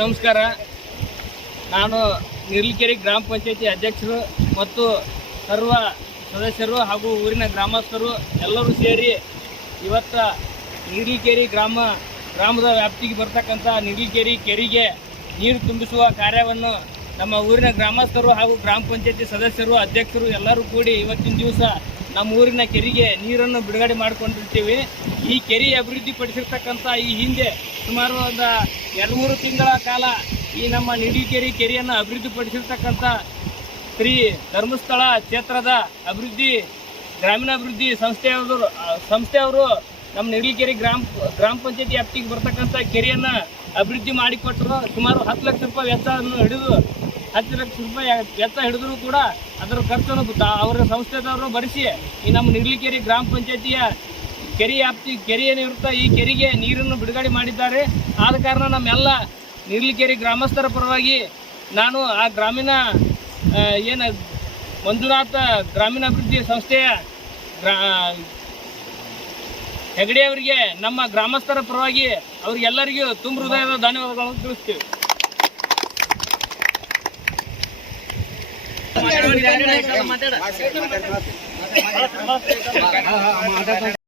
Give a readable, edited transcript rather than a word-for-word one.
ನಮಸ್ಕಾರ. ನಾನು ನಿರ್ಲಿಕೆರೆ ಗ್ರಾಮ ಪಂಚಾಯತಿ ಅಧ್ಯಕ್ಷರು ಮತ್ತು ಸರ್ವ ಸದಸ್ಯರು ಹಾಗೂ ಊರಿನ ಗ್ರಾಮಸ್ಥರು ಎಲ್ಲರೂ ಸೇರಿ ಇವತ್ತು ನಿರ್ಲಿಕೆರೆ ಗ್ರಾಮದ ವ್ಯಾಪ್ತಿಗೆ ಬರ್ತಕ್ಕಂಥ ನಿರ್ಲಿಕೆರೆ ಕೆರೆಗೆ ನೀರು ತುಂಬಿಸುವ ಕಾರ್ಯವನ್ನು ನಮ್ಮ ಊರಿನ ಗ್ರಾಮಸ್ಥರು ಹಾಗೂ ಗ್ರಾಮ ಪಂಚಾಯತಿ ಸದಸ್ಯರು ಅಧ್ಯಕ್ಷರು ಎಲ್ಲರೂ ಕೂಡಿ ಇವತ್ತಿನ ದಿವಸ ನಮ್ಮ ಊರಿನ ಕೆರೆಗೆ ನೀರನ್ನು ಬಿಡುಗಡೆ ಮಾಡಿಕೊಂಡಿರ್ತೀವಿ. ಈ ಕೆರೆ ಅಭಿವೃದ್ಧಿಪಡಿಸಿರ್ತಕ್ಕಂಥ ಈ ಹಿಂದೆ ಸುಮಾರು ಒಂದು 2-3 ತಿಂಗಳ ಕಾಲ ಈ ನಮ್ಮ ನಿರ್ಲಿಕೆರೆ ಕೆರೆಯನ್ನು ಅಭಿವೃದ್ಧಿಪಡಿಸಿರ್ತಕ್ಕಂಥ ಶ್ರೀ ಧರ್ಮಸ್ಥಳ ಕ್ಷೇತ್ರದ ಗ್ರಾಮೀಣಾಭಿವೃದ್ಧಿ ಸಂಸ್ಥೆಯವರು ನಮ್ಮ ನಿರ್ಲಿಕೆರೆ ಗ್ರಾಮ ಪಂಚಾಯತಿ ವ್ಯಾಪ್ತಿಗೆ ಬರ್ತಕ್ಕಂಥ ಕೆರೆಯನ್ನು ಅಭಿವೃದ್ಧಿ ಮಾಡಿಕೊಟ್ಟರು. ಸುಮಾರು 10 ಲಕ್ಷ ರೂಪಾಯಿ ವೆಚ್ಚ ಹಿಡಿದ್ರು ಕೂಡ ಅದರ ಖರ್ಚನ್ನು ಅವರ ಸಂಸ್ಥೆದವರು ಭರಿಸಿ ಈ ನಮ್ಮ ನಿರ್ಲಿಕೆರೆ ಗ್ರಾಮ ಪಂಚಾಯತಿಯ ಕೆರೆ ಏನಿರುತ್ತೆ ಈ ಕೆರೆಗೆ ನೀರನ್ನು ಬಿಡುಗಡೆ ಮಾಡಿದ್ದಾರೆ. ಆದ ಕಾರಣ ನಮ್ಮೆಲ್ಲ ನಿರ್ಲಿಕೆರೆ ಗ್ರಾಮಸ್ಥರ ಪರವಾಗಿ ನಾನು ಆ ಮಂಜುನಾಥ ಗ್ರಾಮೀಣಾಭಿವೃದ್ಧಿ ಸಂಸ್ಥೆಯ ಹೆಗಡೆ ಅವರಿಗೆ ನಮ್ಮ ಗ್ರಾಮಸ್ಥರ ಪರವಾಗಿ ಅವರಿಗೆಲ್ಲರಿಗೂ ತುಂಬ ಹೃದಯದ ಧನ್ಯವಾದಗಳನ್ನು ತಿಳಿಸ್ತೀವಿ.